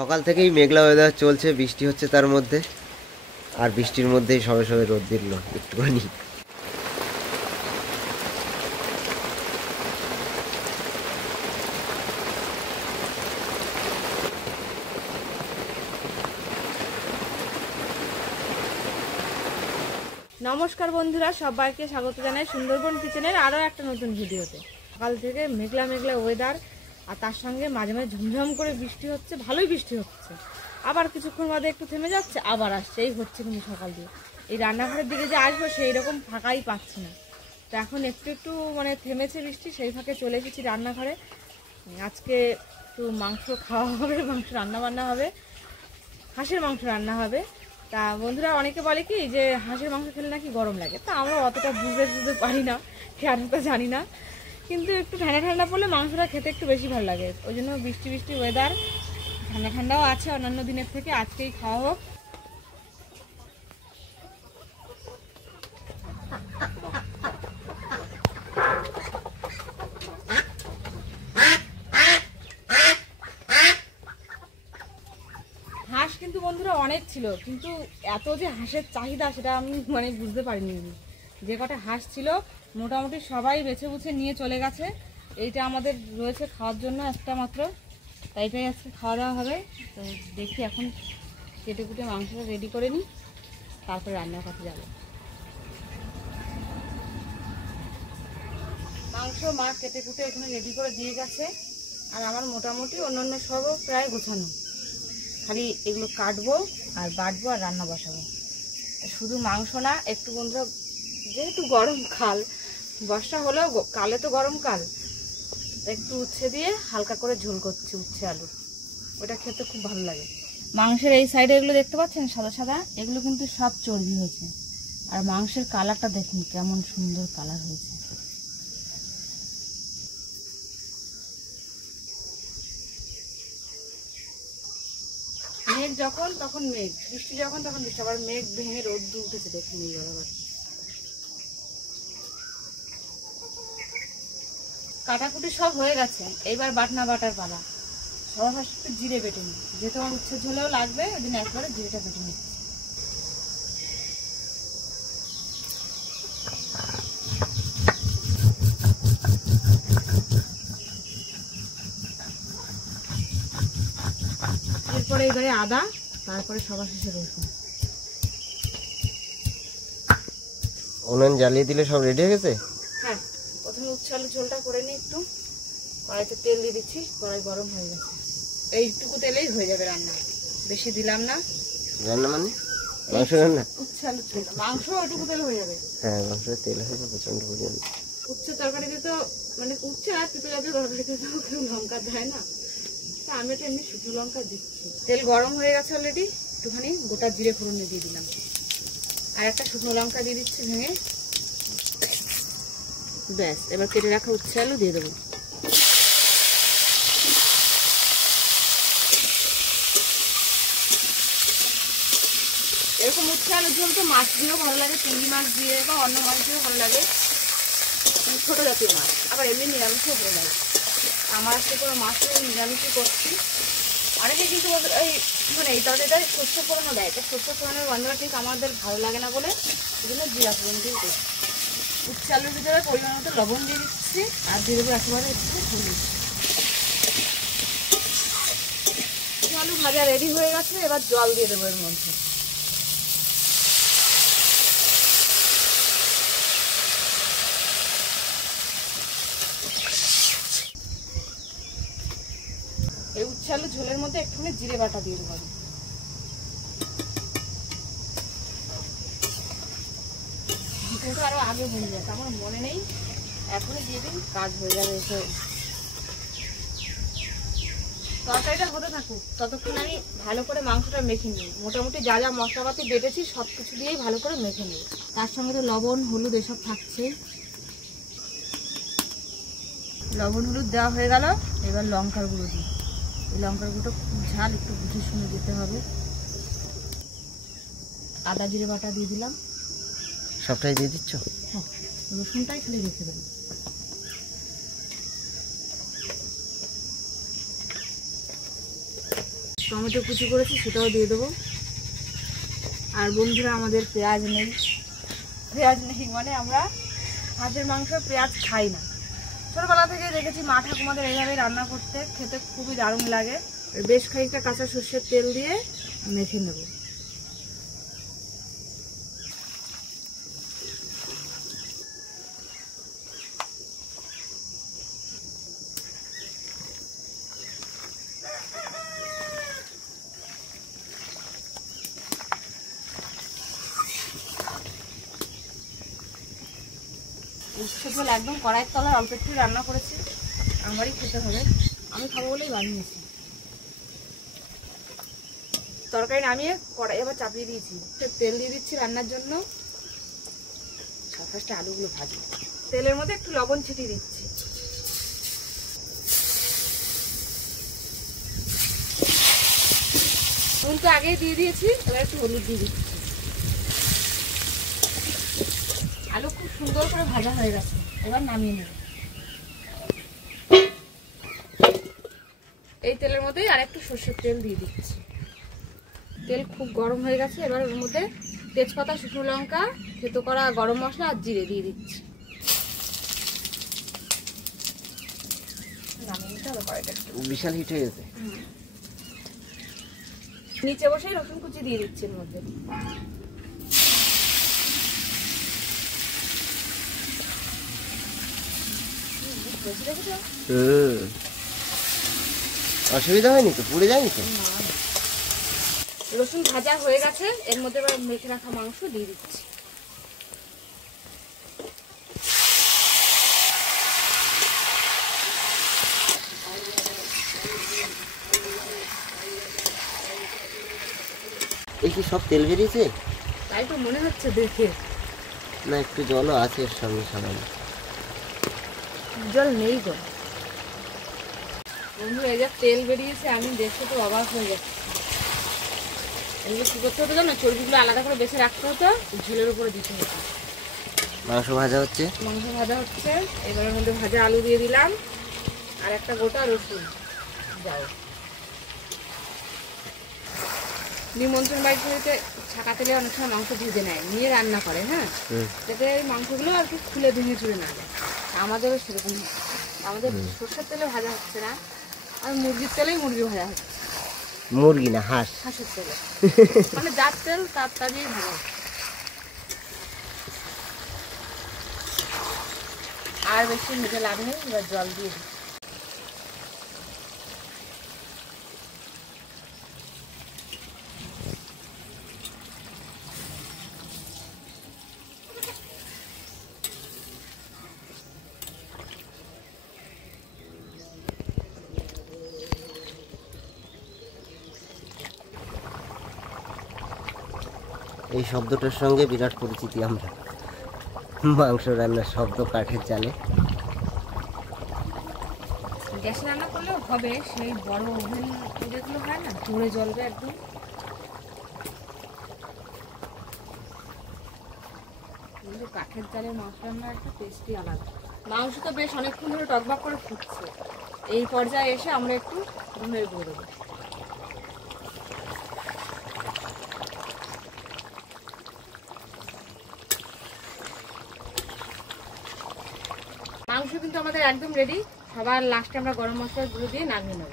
সকাল থেকেই মেঘলা ওয়েদার চলছে, বৃষ্টি হচ্ছে তার মধ্যে, আর বৃষ্টির মধ্যেই সবে সবে রোদ দিল একটুখানি। নমস্কার বন্ধুরা, সবাইকে স্বাগত জানাই সুন্দরবন কিচেনের আরও একটা নতুন ভিডিওতে। সকাল থেকে মেঘলা মেঘলা ওয়েদার, আর তার সঙ্গে মাঝে মাঝে ঝুমঝম করে বৃষ্টি হচ্ছে, ভালোই বৃষ্টি হচ্ছে। আবার কিছুক্ষণ বাদে একটু থেমে যাচ্ছে, আবার আসছে, এই হচ্ছে কিন্তু সকাল দিয়ে। এই রান্নাঘরের দিকে যে আসবো সেই রকম ফাঁকাই পাচ্ছি না। তো এখন একটু একটু মানে থেমেছে বৃষ্টি, সেই ফাঁকে চলে এসেছি রান্নাঘরে। আজকে একটু মাংস খাওয়া হবে, মাংস রান্না বান্না হবে, হাঁসের মাংস রান্না হবে। তা বন্ধুরা অনেকে বলে কি যে হাঁসের মাংস খেলে নাকি গরম লাগে, তা আমরা অতটা বুঝতে পারি না, খেয়ালটা জানি না, কিন্তু একটু ঠান্ডা ঠান্ডা পড়লে মাংসটা খেতে একটু বেশি ভালো লাগে। ওই জন্য বৃষ্টি বৃষ্টি ওয়েদার, ঠান্ডা ঠান্ডাও আছে অন্যান্য দিনের থেকে, আজকেই খাওয়া হোক। হাঁস কিন্তু বন্ধুরা অনেক ছিল, কিন্তু এত যে হাঁসের চাহিদা সেটা আমি মানে বুঝতে পারিনি। যে কটা হাঁস ছিল মোটামুটি সবাই বেছে বুছে নিয়ে চলে গেছে। এইটা আমাদের রয়েছে খাওয়ার জন্য একটা মাত্র, তাইটাই আজকে খাওয়া দাওয়া হবে। তো দেখি এখন কেটে কুটে মাংসটা রেডি করে নিই, তারপরে রান্নার কাছে যাবো। মাংস মা কেটে কুটে এখানে রেডি করে দিয়ে গেছে, আর আমার মোটামুটি অন্যান্য সবও প্রায় গোছানো, খালি এগুলো কাটবো আর বাটবো আর রান্না বসাবো। শুধু মাংস না, একটু বন্ধুরা যেহেতু গরমকাল, বর্ষা হলেও কালে তো গরমকাল, একটু উচ্ছে দিয়ে হালকা করে ঝোল করছি, উচ্ছে আলু, ওটা খেতে খুব ভালো লাগে। মাংসের এই সাইডে এগুলো দেখতে পাচ্ছেন সাদা সাদা, এগুলো কিন্তু সব চর্বি হয়েছে। আর মাংসের কালারটা দেখুন কেমন সুন্দর কালার হয়েছে। মেঘ যখন তখন মেঘ, বৃষ্টি যখন তখন বৃষ্টি, আবার মেঘ ভেঙে রোদ উঠেছে দেখুন এই বরাবর। কাটাকুটি সব হয়ে গেছে, এইবার বাটনা বাটার পালা। সবার ফার্স্ট একটু জিরে বেটে নিই, যেহেতু আমার উচ্ছে ঝোলেও লাগবে ওই জন্য একবারে জিরেটা বেটে নিচ্ছি। এরপরে এবারে আদা, তারপরে সবার শেষে রসুন। উনুন জ্বালিয়ে দিলে সব রেডি হয়ে গেছে। হ্যাঁ, প্রথমে উচ্ছে আলু ঝোলটা করে নিই, একটু কড়াইতে তেল দিয়ে দিচ্ছি, কড়াই গরম হয়ে গেছে। এইটুকু তেলেই হয়ে যাবে রান্না, বেশি দিলাম না। রান্না মানে মাংস রান্না, উচ্ছে আলু ঝোল, মাংস ওইটুকু তেল হয়ে যাবে। হ্যাঁ মাংসের তেল হয়ে যাবে প্রচন্ড পরিমাণে। উচ্ছে তরকারিতে তো মানে উচ্ছে আর তিতো জাতীয় তরকারিতে তো কেউ লঙ্কা দেয় না, তা আমি এটা এমনি শুকনো লঙ্কা দিচ্ছি। তেল গরম হয়ে গেছে অলরেডি, একটুখানি গোটা জিরে ফোড়ন দিয়ে দিলাম, আর একটা শুকনো লঙ্কা দিয়ে দিচ্ছি ভেঙে। ব্যাস, এবার কেটে রাখা উচ্ছে আলু দিয়ে দেবো। এরকম উচ্ছে আলুর ঝোল তো মাছ দিয়েও ভালো লাগে, চিংড়ি মাছ দিয়ে বা অন্য মাছ দিয়েও ভালো লাগে, ছোটো জাতীয় মাছ, আবার এমনি নিরামিষও ভালো লাগে। আমার আজকে কোনো মাছ নিরামিষই করছি। অনেকে কিন্তু এই মানে এই তরকারিটা শস্য ফোড়নও দেয়, এটা শস্য ফোড়নের গন্ধটা ঠিক আমাদের ভালো লাগে না বলে এই জন্য জিরা ফোড়ন দিয়ে করছি। উচ্ছে আলুর ভিতরে পরিমাণ মতো লবণ দিয়ে দিচ্ছি, আর দিয়ে দেবো একেবারে একটু হলুদ। আলু ভাজা রেডি হয়ে গেছে, এবার জল দিয়ে দেবো এর মধ্যে। এই উচ্ছে আলু ঝোলের মধ্যে একটুখানি জিরে বাটা দিয়ে দেবো। কিন্তু আরো আগে হয়ে যাবে, আমার মনে নেই, এখনই দিয়ে দিন, কাজ হয়ে যাবে। এসে তরকারিটা হতে থাকুক, ততক্ষণ আমি ভালো করে মাংসটা মেখে নিই। মোটামুটি যা যা মশলাপাতি বেটেছি সব কিছু দিয়েই ভালো করে মেখে নিই, তার সঙ্গে তো লবণ হলুদ এসব থাকছে। লবণ হলুদ দেওয়া হয়ে গেল, এবার লঙ্কার গুঁড়ো দিই। এই লঙ্কার গুঁড়োটা খুব ঝাল, একটু বুঝে শুনে দিতে হবে। আদা জিরে বাটা দিয়ে দিলাম। সবটাই দিয়ে দিচ্ছ? হ্যাঁ, রসুনটাই খালি রেখে দেবো। টমেটো কুচি করেছি সেটাও দিয়ে দেবো। আর বন্ধুরা আমাদের পেঁয়াজ নেই মানে আমরা হাঁসের মাংস পেঁয়াজ খাই না। ছোটবেলা থেকে দেখেছি মা ঠাকুমাদের এইভাবে রান্না করতে, খেতে খুবই দারুণ লাগে। বেশ খানিকটা কাঁচা সর্ষের তেল দিয়ে মেখে নেব। উচ্ছে ঝোল একদম কড়াইয়ের তলায় অল্প একটু রান্না করেছি, আমারই খেতে হবে, আমি খাবো বলেই বানিয়েছি। তরকারি নামিয়ে কড়াই এবার চাপিয়ে দিয়েছি, তেল দিয়ে দিচ্ছি রান্নার জন্য। ফার্স্টে আলুগুলো ভাজি, তেলের মধ্যে একটু লবণ ছিটিয়ে দিচ্ছি। নুন তো আগেই দিয়ে দিয়েছি, এবার একটু হলুদ দিয়ে দিচ্ছি। আলু খুব সুন্দর করে ভাজা হয়ে গেছে, এবার নামিয়ে নেব। এই তেলের মধ্যেই আর একটু সর্ষের তেল দিয়ে দিচ্ছি। তেল খুব গরম হয়ে গেছে, এবার ওর মধ্যে তেজপাতা, শুকনো লঙ্কা, থেতো করা গরম মশলা আর জিরে দিয়ে দিচ্ছি। বিশাল হিট হয়ে গেছে। নিচে বসে রসুন কুচি দিয়ে দিচ্ছি এর মধ্যে। অসুবিধা হয়নি তো, পুড়ে যায়নি তো? রসুন ভাজা হয়ে গেছে, এর মধ্যে এবার মেখে রাখা মাংস দিয়ে দিচ্ছি। এই কি সব তেল বেরিয়েছে? তাই তো মনে হচ্ছে দেখে। না, একটু জলও আছে এর সঙ্গে সামান্য। জল নেই তো বন্ধু, এই যা তেল বেরিয়েছে আমি দেখতে তো অবাক হয়ে যাচ্ছি। এগুলো কি করতে হতো জানো, চর্বিগুলো আলাদা করে বেছে রাখতে হতো, ঝোলের উপরে দিতে হতো। মাংস ভাজা হচ্ছে, মাংস ভাজা হচ্ছে, এবারের মধ্যে ভাজা আলু দিয়ে দিলাম আর একটা গোটা রসুন। যাও, নিমন্ত্রণ বাড়িতে ছাকা তেলে অনেক সময় মাংস ভেজে নেয়, নিয়ে রান্না করে। হ্যাঁ, যাতে এই মাংসগুলো আর কি খুলে ভেঙে চুড়ে না যায়। আমাদেরও সেরকম, আমাদের সর্ষের তেলে ভাজা হচ্ছে না, আর মুরগির তেলেই মুরগি ভাজা হচ্ছে। মুরগি না, হাঁস। হাঁসের তেলে মানে যার তেল তা দিয়েই ভাজা হচ্ছে। আর বেশি ভেজে লাভ নেই, এবার জল দিয়ে দিই। এই শব্দটার সঙ্গে বিরাট পরিচিতি আমরা, মাংস রান্নার শব্দ কাঠের জালে। গ্যাসে রান্না করলেও হবে, সেই বড় ওভেন যেগুলো হয় না, ধরে জ্বলবে একদম। কিন্তু কাঠের জালের মাংস রান্নার একটা টেস্টই আলাদা। মাংস তো বেশ অনেকক্ষণ ধরে টকবক করে ফুটছে, এই পর্যায়ে এসে আমরা একটু ধনে গুঁড়ো দেবো। মাংস কিন্তু আমাদের একদম রেডি। সবার লাস্টে আমরা গরম মশলার গুঁড়ো দিয়ে নামিয়ে নেব।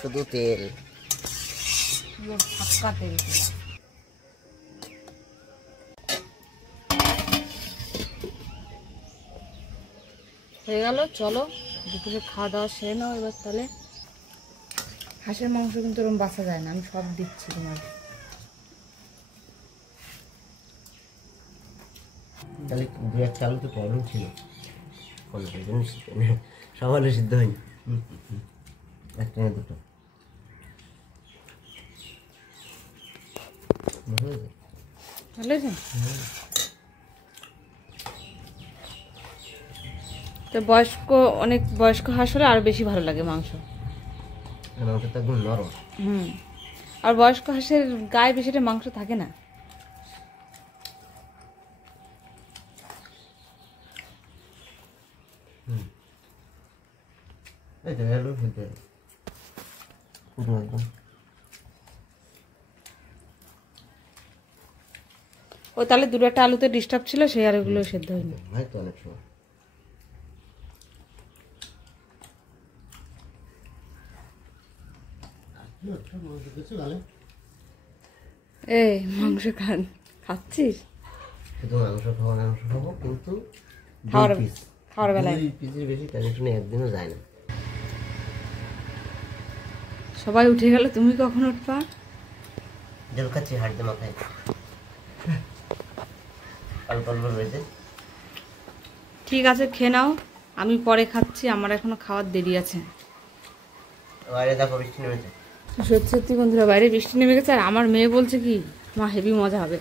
শুধু তেল, ফাঁকা তেল। হয়ে গেল, চলো দুপুরে খাওয়া দাওয়া সেরে নাও এবার। তাহলে হাঁসের মাংস কিন্তু এরকম বাঁচা যায় না, আমি সব দিচ্ছি তোমার। তাহলে দু একটা আলু তো প্রবলেম ছিল, সব আলু সিদ্ধ হয়নি, একটা না দুটো। ভালো হয়েছে? তো অনেক বয়স্ক হাঁস হলে আরো বেশি ভালো লাগে মাংস। মাংসটা একদম নরম। আর বয়স্ক হাঁসের গায়ে বেশিটা মাংস থাকে না। ও তাহলে দুটো একটা আলুতে ডিস্টার্ব ছিল, সেই আর ওগুলো সেদ্ধ হয়নি। অনেক সময় এই মাংস খাচ্ছিস? শুধু মাংস খাবো, কিন্তু খাওয়ার বেলায় পিসের বেশি টেনশনে একদিনও যায় না। সবাই উঠে গেল, তুমি কখন উঠবা? জল খাচ্ছি হাড়তে মাথায়, অল্প অল্প রয়েছে। ঠিক আছে, খেয়ে নাও, আমি পরে খাচ্ছি, আমার এখনো খাওয়ার দেরি আছে। বাইরে দেখো বৃষ্টি নেমেছে। সত্যি সত্যি বন্ধুরা, বাইরে বৃষ্টি নেমে গেছে, আর আমার মেয়ে বলছে কি মা হেভি মজা হবে।